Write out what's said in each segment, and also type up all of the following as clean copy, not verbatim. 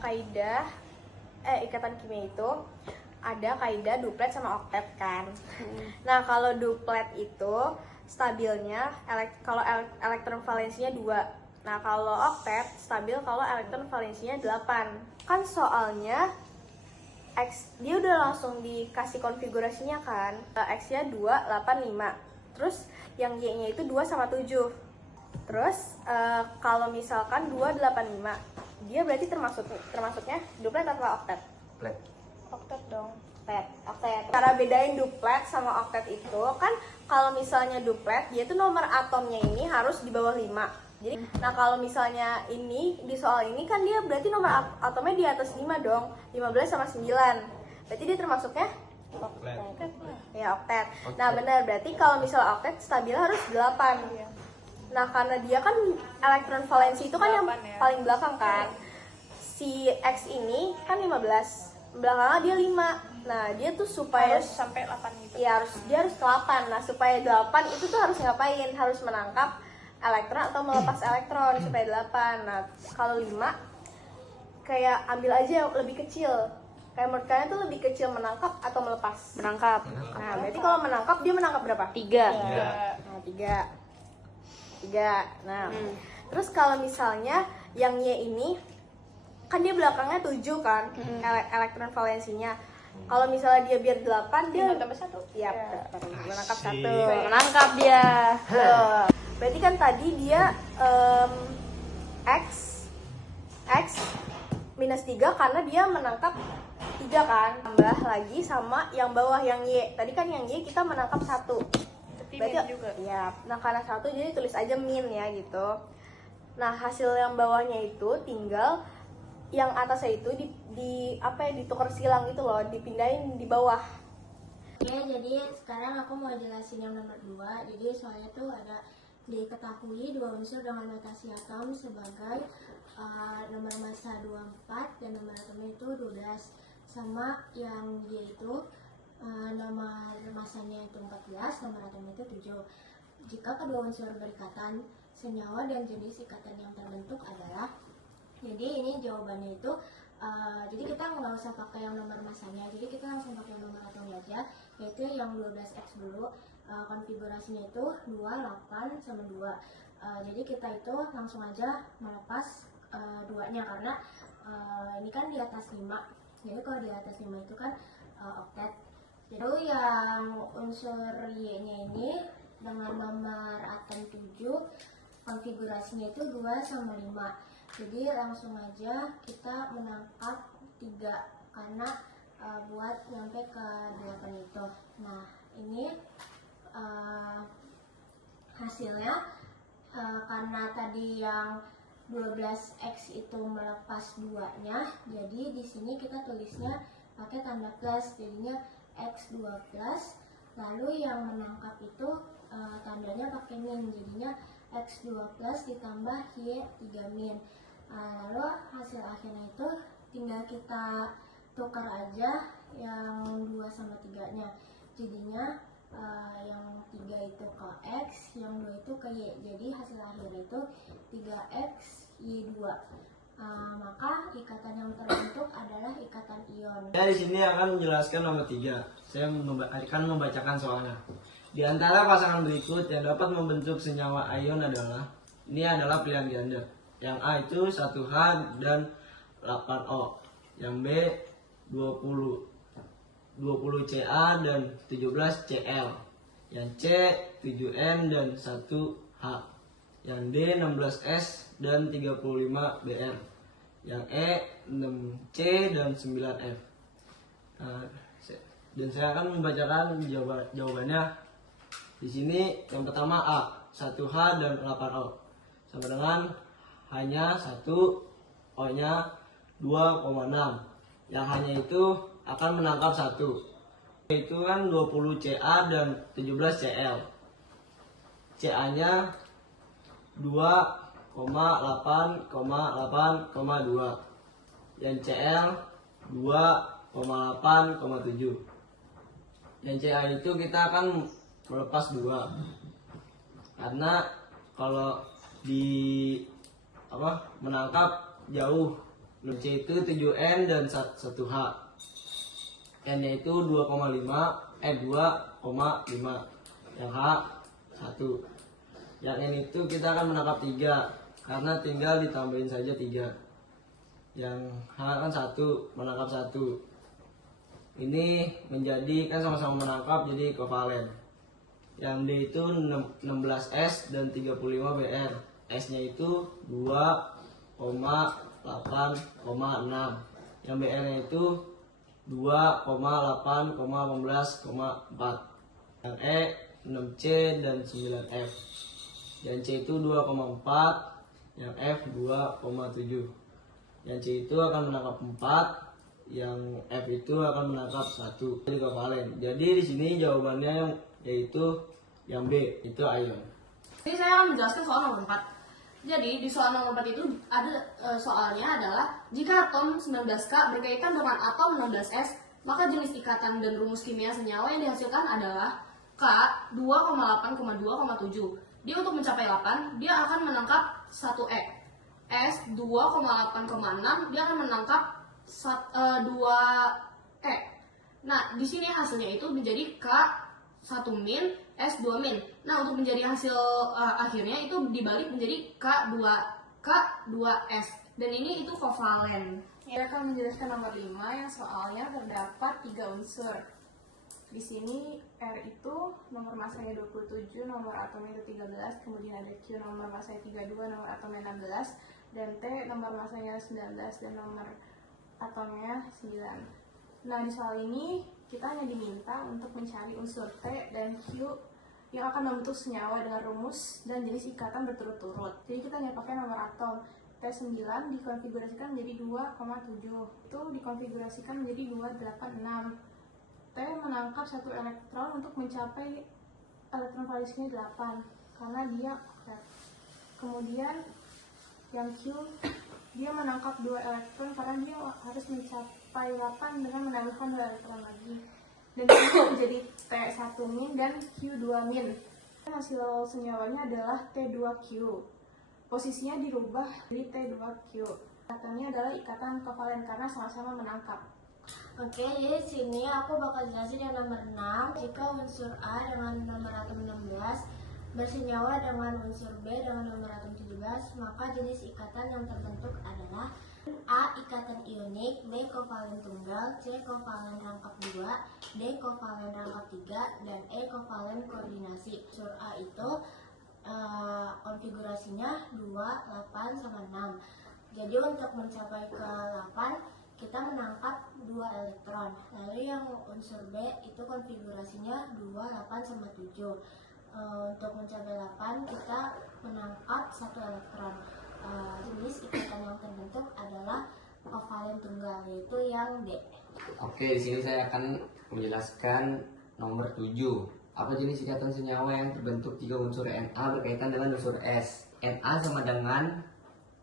kaidah ikatan kimia itu ada kaidah duplet sama oktet kan. Nah, kalau duplet itu stabilnya kalau elektron valensinya 2. Nah, kalau oktet stabil kalau elektron valensinya 8. Kan soalnya X dia udah langsung dikasih konfigurasinya kan. X-nya 2, 8, 5. Terus yang Y-nya itu 2 sama 7. Terus kalau misalkan 2, 8, 5, dia berarti termasuknya duplet atau oktet? Duplet. Oktet dong. Oktet. Cara bedain duplet sama oktet itu kan kalau misalnya duplet dia tuh nomor atomnya ini harus di bawah 5. Jadi nah kalau misalnya ini di soal ini kan dia berarti nomor atomnya di atas 5 dong. 15 sama 9. Berarti dia termasuknya oktet. Ya, oktet. Nah, benar, berarti kalau misalnya oktet stabil harus 8. Nah, karena dia kan elektron valensi itu kan yang paling belakang kan. Si X ini kan 15. Belakangnya dia 5. Nah, dia tuh supaya harus sampai 8 gitu. Ya, dia harus ke 8. Nah, supaya 8 itu tuh harus ngapain? Harus menangkap elektron atau melepas elektron supaya 8. Nah, kalau 5 kayak ambil aja yang lebih kecil. Kayak menurut kalian tuh lebih kecil menangkap atau melepas? Menangkap. Nah, berarti kalau menangkap dia menangkap berapa? 3. Nah, 3. Nah, terus kalau misalnya yang Y ini kan dia belakangnya 7 kan, elektron valensinya. Kalau misalnya dia biar 8, dia tambah 1. Iya, menangkap 1. Menangkap dia. Berarti kan tadi dia X minus 3 karena dia menangkap 3 kan. Tambah lagi sama yang bawah yang Y. Tadi kan yang Y kita menangkap 1. Berarti juga. Ya, nah karena 1 jadi tulis aja min ya gitu. Nah, hasil yang bawahnya itu tinggal yang atasnya itu ditukar silang gitu loh, dipindahin di bawah. Oke, jadi sekarang aku mau jelasin yang nomor 2. Jadi soalnya tuh ada diketahui dua unsur dengan notasi atom sebagai nomor massa 24 dan nomor atomnya itu 12. Sama yang Y itu nomor massanya itu 14, nomor atomnya itu 7. Jika kedua unsur berikatan, senyawa dan jenis ikatan yang terbentuk adalah, jadi ini jawabannya itu jadi kita nggak usah pakai yang nomor massanya, jadi kita langsung pakai nomor atomnya aja, yaitu yang 12X dulu. Konfigurasinya itu 2, 8, sama 2. Jadi kita itu langsung aja melepas 2-nya karena ini kan di atas 5. Jadi kalau di atas 5 itu kan oktet. Jadi yang unsur Y-nya ini dengan nomor atom 7, konfigurasinya itu 2 sama 5. Jadi langsung aja kita menangkap 3 karena buat nyampe ke 8 itu. Nah, ini hasilnya karena tadi yang 12X itu melepas 2-nya, jadi di sini kita tulisnya pakai tanda plus, jadinya X2 plus, lalu yang menangkap itu tandanya pakai min, jadinya X2 plus ditambah Y3 min. Lalu hasil akhirnya itu tinggal kita tukar aja yang 2 sama 3-nya, jadinya yang 3 itu ke X, yang 2 itu ke Y. Jadi hasil akhir itu 3X Y2. Maka ikatan yang terbentuk adalah ikatan ion. Saya di sini akan menjelaskan nomor 3. Saya akan membacakan soalnya. Di antara pasangan berikut yang dapat membentuk senyawa ion adalah, ini adalah pilihan ganda. Yang A itu 1H dan 8O. Yang B 20Ca dan 17Cl. Yang C 7N dan 1H. Yang D 16S dan 35Br. Yang E 6C dan 9F. Dan saya akan membacakan jawabannya. Di sini yang pertama A, 1H dan 8O. Sama dengan hanya 1, O-nya 2,6. Yang hanya itu akan menangkap 1. Itu kan 20Ca dan 17Cl. Ca-nya 2,8,8,2. Yang Cl 2,8,7. Yang Ca itu kita akan melepas 2. Karena kalau menangkap jauh C itu 7N dan 1H. N-nya itu 2,5, 2,5. Yang H 1. Yang N itu kita akan menangkap 3 karena tinggal ditambahin saja 3. Yang H kan 1, menangkap 1. Ini menjadi kan sama-sama menangkap jadi kovalen. Yang D itu 16S dan 35 BR. S-nya itu 2,8,6. Yang BR-nya itu 2,8,18,4. Yang E 6C dan 9F. Yang C itu 2,4, yang F 2,7. Yang C itu akan menangkap 4, yang F itu akan menangkap 1. Jadi kovalen. Jadi di sini jawabannya yaitu yang B, itu ion. Ini saya akan menjelaskan soal nomor 4. Jadi di soal nomor 4 itu ada soalnya adalah jika atom 19K berkaitan dengan atom 16S, maka jenis ikatan dan rumus kimia senyawa yang dihasilkan adalah K 2,8,2,7. Dia untuk mencapai 8, dia akan menangkap 1E. S 2,8,6, dia akan menangkap 2E. Nah, di sini hasilnya itu menjadi K 1 min, S 2 min. Nah, untuk menjadi hasil akhirnya itu dibalik menjadi K2S. Dan ini itu kovalen. Saya akan menjelaskan nomor 5 yang soalnya terdapat 3 unsur. Di sini R itu nomor masanya 27, nomor atomnya itu 13, kemudian ada Q nomor masanya 32, nomor atomnya 16, dan T nomor masanya 19 dan nomor atomnya 9. Nah, di soal ini kita hanya diminta untuk mencari unsur T dan Q yang akan membentuk senyawa dengan rumus dan jenis ikatan berturut-turut. Jadi kita hanya pakai nomor atom. T9 dikonfigurasikan menjadi 2,7. Itu dikonfigurasikan menjadi 286. T menangkap 1 elektron untuk mencapai elektron valisnya 8 karena dia oktet. Kemudian yang Q dia menangkap 2 elektron karena dia harus mencapai 8 dengan menambahkan 2 elektron lagi. Dan ini menjadi T1 min dan Q2 min. Hasil senyawanya adalah T2Q. Posisinya dirubah jadi T2Q. Ikatannya adalah ikatan kovalen karena sama-sama menangkap. Oke, jadi sini aku bakal jelasin yang nomor 6. Jika unsur A dengan nomor atom 16 bersenyawa dengan unsur B dengan nomor atom 17, maka jenis ikatan yang terbentuk adalah A. Ikatan ionik, B. Kovalen tunggal, C. Kovalen rangkap 2, D. Kovalen rangkap 3, dan E. Kovalen koordinasi. Unsur A itu konfigurasinya 2, 8, sama 6. Jadi untuk mencapai ke 8, kita menangkap 2 elektron. Lalu yang unsur B itu konfigurasinya 2, 8, sama 7. Untuk mencapai 8, kita menangkap 1 elektron. Jenis ikatan yang terbentuk adalah kovalen tunggal, yaitu yang D. Oke, di sini saya akan menjelaskan nomor 7. Apa jenis ikatan senyawa yang terbentuk jika unsur Na berkaitan dengan unsur S? Na sama dengan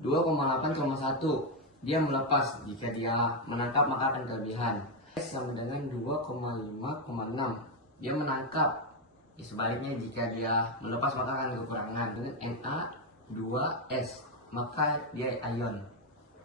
2,8,1. Dia melepas, jika dia menangkap maka akan kelebihan. S sama dengan 2,5,6. Dia menangkap. Sebaliknya jika dia melepas maka akan kekurangan. Dengan Na 2S, maka dia ion.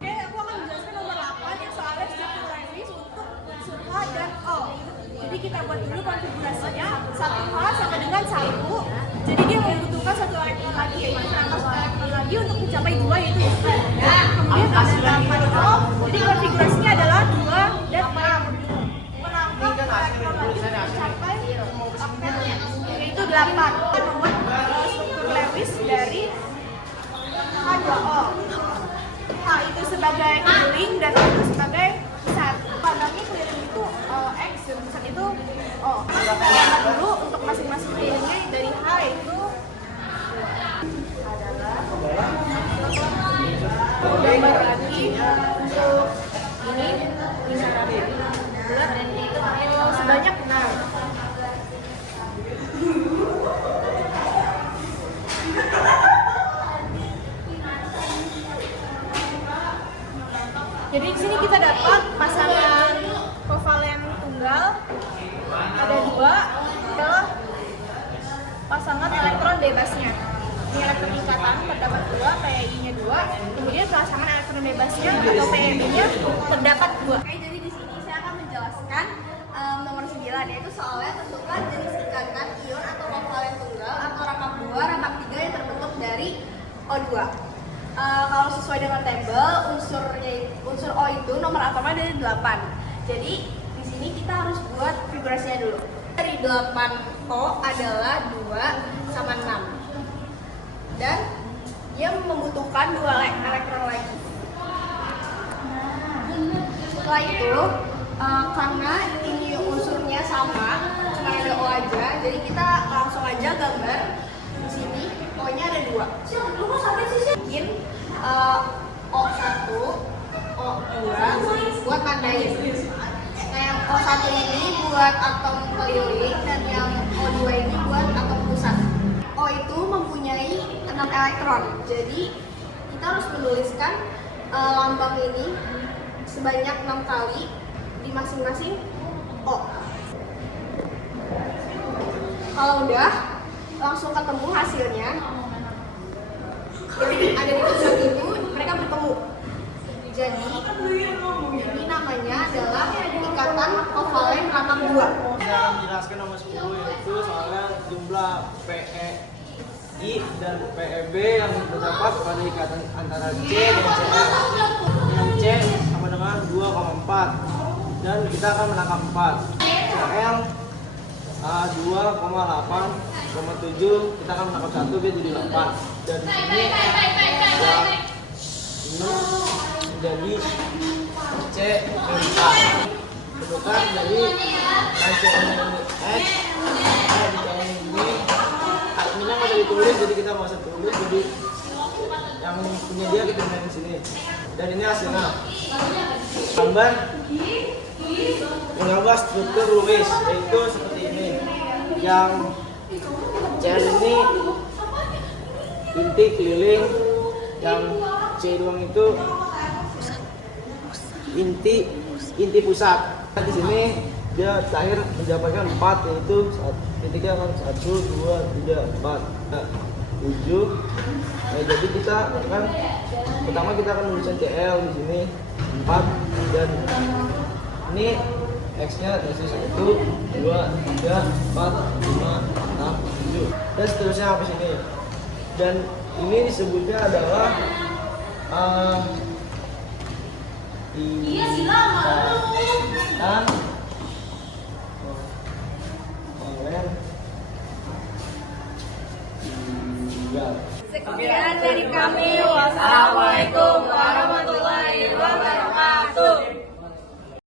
Oke, aku akan menjelaskan nomor 8 yang soalnya struktur Lewis untuk unsur H dan O. Jadi kita buat dulu konfigurasinya. 1H sama dengan 1. Jadi dia membutuhkan 1 elektron lagi, yaitu menangkap 1 elektron lagi untuk mencapai 2, yaitu F. Dan kemudian ada 8O. Jadi konfigurasinya adalah 2 dan 6. Menangkap elektron lagi untuk mencapai oktetnya, yaitu 8. Kita membuat struktur Lewis dari H2O. H itu sebagai keliling dan O itu sebagai pusat. Pandangnya keliling itu X dan pusat itu O. Kita lihat dulu untuk masing-masing kelilingnya. Dari H itu adalah gambar lagi untuk ini isyaratnya bulat dan itu sebanyak 6. Jadi di sini kita dapat pasangan kovalen tunggal ada 2 adalah pasangan elektron bebasnya. Ini elektron ikatan terdapat 2, PI-nya 2, kemudian pasangan elektron bebasnya atau PEB-nya terdapat 2. Oke, jadi di sini saya akan menjelaskan nomor 9, yaitu soalnya tentukan jenis ikatan ion atau kovalen tunggal atau rangkap 2, rangkap 3 yang terbentuk dari O2. Kalau sesuai dengan tabel, unsur O itu nomor atomnya dari 8. Jadi di sini kita harus buat figurasinya dulu. Dari 8 O adalah 2 sama 6. Dan dia membutuhkan 2 elektron lagi. Setelah itu, karena ini unsurnya sama, cuma ada O aja, jadi kita langsung aja gambar di sini. O-nya ada 2. Bikin O1, O2 buat tandain. Nah, yang O1 ini buat atom keliling dan yang O2 ini buat atom pusat. O itu mempunyai 6 elektron, jadi kita harus menuliskan lambang ini sebanyak 6 kali di masing-masing O. Kalau udah, langsung ketemu hasilnya. Jadi ada di pusat itu, mereka bertemu. Jadi ini namanya adalah ikatan kovalen rangkap 2. Saya akan menjelaskan nomor 10, yaitu soalnya jumlah PEI dan PEB yang terdapat pada ikatan antara C dan Cl. Dengan C sama dengan 2,4 dan kita akan menangkap 4. Cl 2,8,7 kita akan menangkap 1 dia jadi 8. Dan ini menjadi C dan K. Bentukan jadi C ini X, dikali ini. Artinya nggak usah ditulis, jadi kita nggak usah tulis. Jadi yang punya dia kita main di sini. Dan ini hasilnya. Gambar menggambar struktur Lewis, yaitu seperti ini. Yang Cl ini inti keliling, yang C doang itu inti pusat. Di sini dia terakhir mendapatkan 4, yaitu titiknya kan 1, 2, 3, 4, 7. Nah, jadi kita akan pertama kita akan menuliskan Cl di sini 4 dan ini X-nya dari 1, 2, 3, 4, 5, 6, 7 dan seterusnya sampai sini. Dan ini disebutnya adalah Sekian dari kami. Wassalamualaikum warahmatullahi wabarakatuh.